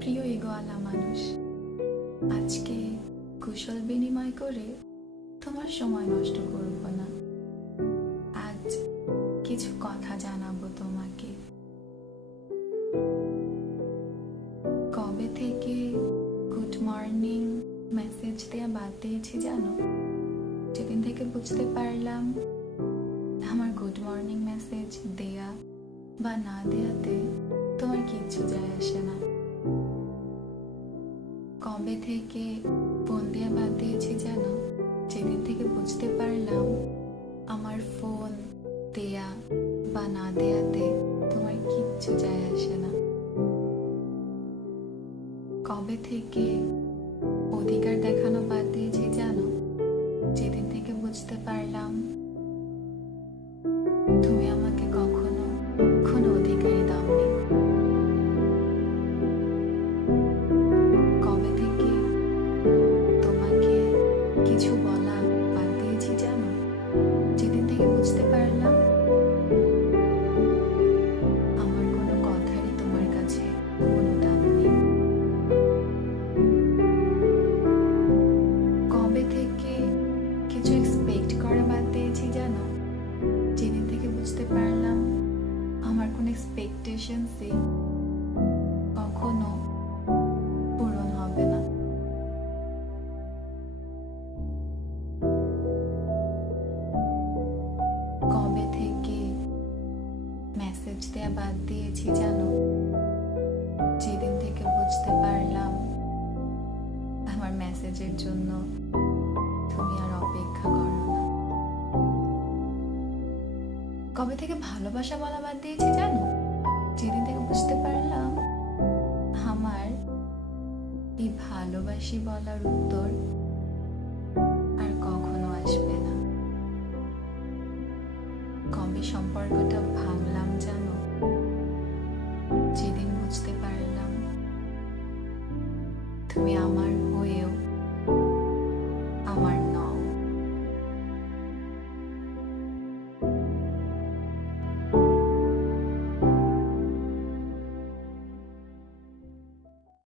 প্রিয় এগোয়ালা মানুষ, আজকে কুশল বিনিময় করে তোমার সময় নষ্ট করব না। আজ কিছু কথা জানাব তোমাকে। কবে থেকে গুড মর্নিং মেসেজ দেওয়া বাদ দিয়েছি জানো? যেদিন থেকে বুঝতে পারলাম, আমার গুড মর্নিং মেসেজ দেয়া বা না দেয়াতে তোমার কিচ্ছু যায় আসে না। কবে থেকে ফোন দেওয়া বাদ দিয়েছি জানো? যেদিন থেকে বুঝতে পারলাম আমার ফোন দেয়া বা না দেয়াতে তোমার কিচ্ছু যায় আসে না। কবে থেকে অধিকার দেখানো বাদ এক্সপেকটেশনসই কখনো পূরণ হবে না কবে থেকে মেসেজ দেয়া বাদ দিয়েছি জানো যেদিন থেকে বুঝতে পারলাম আমার মেসেজের জন্য তুমি আর অপেক্ষা করো না কবে থেকে ভালোবাসা বলা বাদ দিয়েছি জানো বুঝতে পারলাম। আমার এই ভালোবাসি বলার উত্তর আর কখনো আসবে না। কবে সম্পর্কটা ভাঙলাম জানো? যেদিন বুঝতে পারলাম তুমি আমার